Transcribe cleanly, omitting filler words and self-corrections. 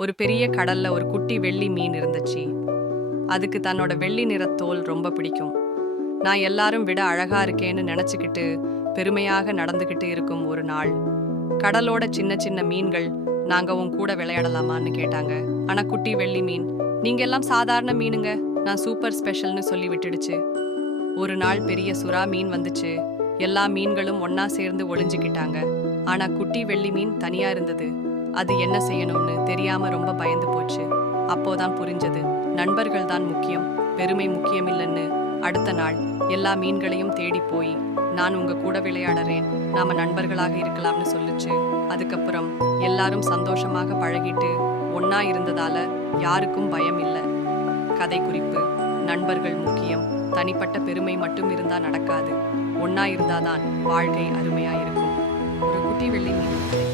ஒரு பெரிய கடல்ல ஒரு குட்டி வெள்ளி மீன் இருந்துச்சு. அதுக்கு தன்னோட வெள்ளி நிறத் தோல் ரொம்ப பிடிக்கும். நான் எல்லாரும் விட அழகா இருக்கேன்னு நினைச்சுக்கிட்டு பெருமையாக நடந்துகிட்டு இருக்கும் ஒரு நாள், கடலோட சின்ன சின்ன மீன்கள் நாங்க உன் கூட விளையாடலாமான்னு கேட்டாங்க. ஆனா குட்டி வெள்ளி மீன், நீங்க எல்லாம் சாதாரண மீனுங்க, நான் சூப்பர் ஸ்பெஷல்னு சொல்லி விட்டுடுச்சு. ஒரு நாள் பெரிய சுறா மீன் வந்துச்சு. எல்லா மீன்களும் ஒண்ணா சேர்ந்து ஒளிஞ்சுக்கிட்டாங்க. ஆனா குட்டி வெள்ளி மீன் தனியா இருந்தது. அது என்ன செய்யணும்னு தெரியாம ரொம்ப பயந்து போச்சு. அப்போதான் புரிஞ்சது, நண்பர்கள் தான் முக்கியம், பெருமை முக்கியம் இல்லைன்னு. அடுத்த நாள் எல்லா மீன்களையும் தேடி போய், நான் உங்க கூட விளையாடுறேன், நாம நண்பர்களாக இருக்கலாம்னு சொல்லுச்சு. அதுக்கப்புறம் எல்லாரும் சந்தோஷமாக பழகிட்டு ஒண்ணா இருந்ததால யாருக்கும் பயம் இல்லை. கதை குறிப்பு: நண்பர்கள் முக்கியம், தனிப்பட்ட பெருமை மட்டும் இருந்தா நடக்காது. ஒண்ணா இருந்தாதான் வாழ்க்கை அருமையா இருக்கும். ஒரு குட்டி வெள்ளி மீன் கதை.